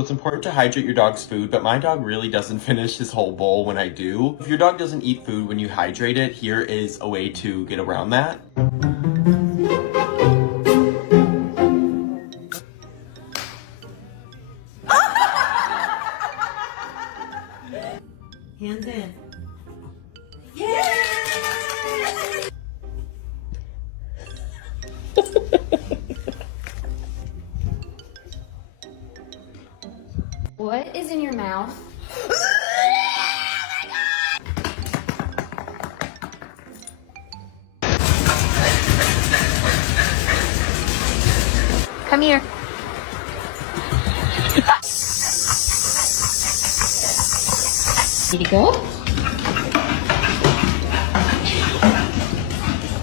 It's important to hydrate your dog's food, but my dog really doesn't finish his whole bowl when I do. If your dog doesn't eat food when you hydrate it, here is a way to get around that. Hands in. What is in your mouth? Come here. Need to go?